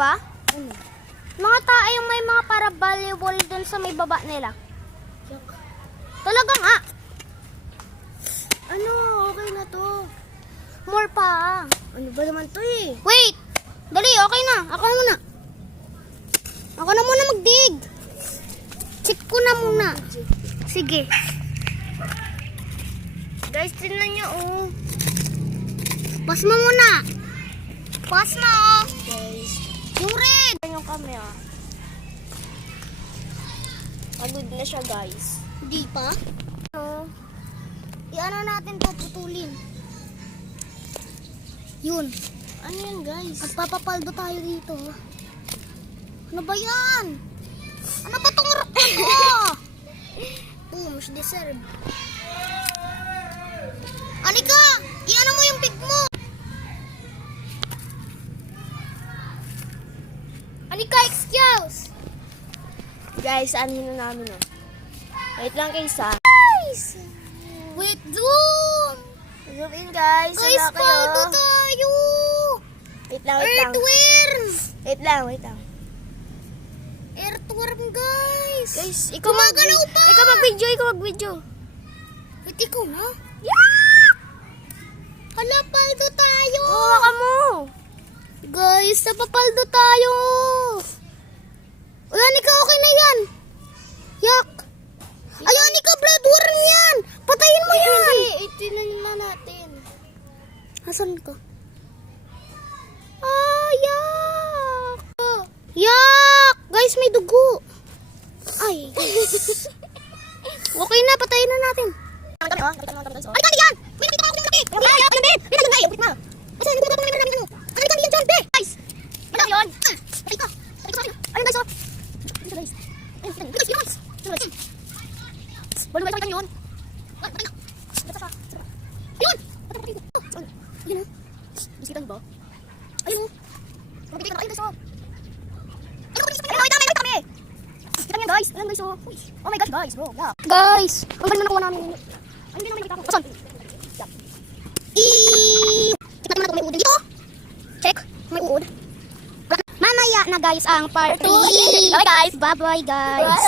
ba? Mga tao yung may mga para valuable dun sa may baba nila. Talaga nga. Ano? Okay na to. More pa. Ano ba naman to eh? Wait! Dali, okay na. Ako muna. Ako na muna magdig. Check ko na muna. Sige. Guys, tingnan nyo oh. Pause mo muna. Pause mo. Guys. Yung red. Tingnan yung camera. Pagod na siya guys. Di pa? Ano? I-ano natin to, putulin. Yun. Ano yan guys? Magpapapaldo tayo dito. Ano ba yan? Ano ba itong rock ko? Boom, she deserve. Anika! I-ano mo yung pig mo! Anika, excuse! Guys, ano na namin oh. Wait lang guys ha. Guys! Wait, zoom! Zoom in guys. Guys, Wala kayo. paldo tayo! Wait lang, wait lang. Earthworm! Wait lang, wait lang. Earthworm, guys! Guys, ikaw Gumagalaw pa! Ikaw mag-video, ikaw mag-video. Wait, ikaw na? Yeah! Hala, paldo tayo! Kuha ka mo. Guys, napapaldo tayo! Uy, Anika, okay na yan! Yak! Ay, Anika, bloodworm yan! Patayin mo yan! Hindi, itinan na natin. Asan ka? Ah, yak! Yak! Guys, may dugo! Ay, guys. Okay na, patayin na natin. Ay, kandi yan! May nakita ako ng laki! Ay, ay, ay, Ben! Ben, ay, wait ma! Kasi, hindi ko na naman namin ano. Ay, kandi yan dyan, Ben! Guys! Wala yun! Patay ka! Patay ka sa akin! Ayun, guys, oh! Dito, guys! Ayun, guys, dito, guys! Dito, guys! Balo, guys, pakita yun! Ay, patay ka! Dito sa... Ayun! Patay ka! Ayun, oh! Bisita niyo ba? Ayun, oh! Mabibigay ka na kayo, guys, oh! Ayun, wait kami! Wait kami! Kita niyo, guys! Ayun, guys, oh! Oh my gosh, guys, bro! Yeah. Guys! Ang galing na nakuha namin. Ano din naman nakita ko? Asan? Check natin kung may uod dito. Check. May uod. Mamaya na guys ang part 3. Okay, guys. Bye-bye guys.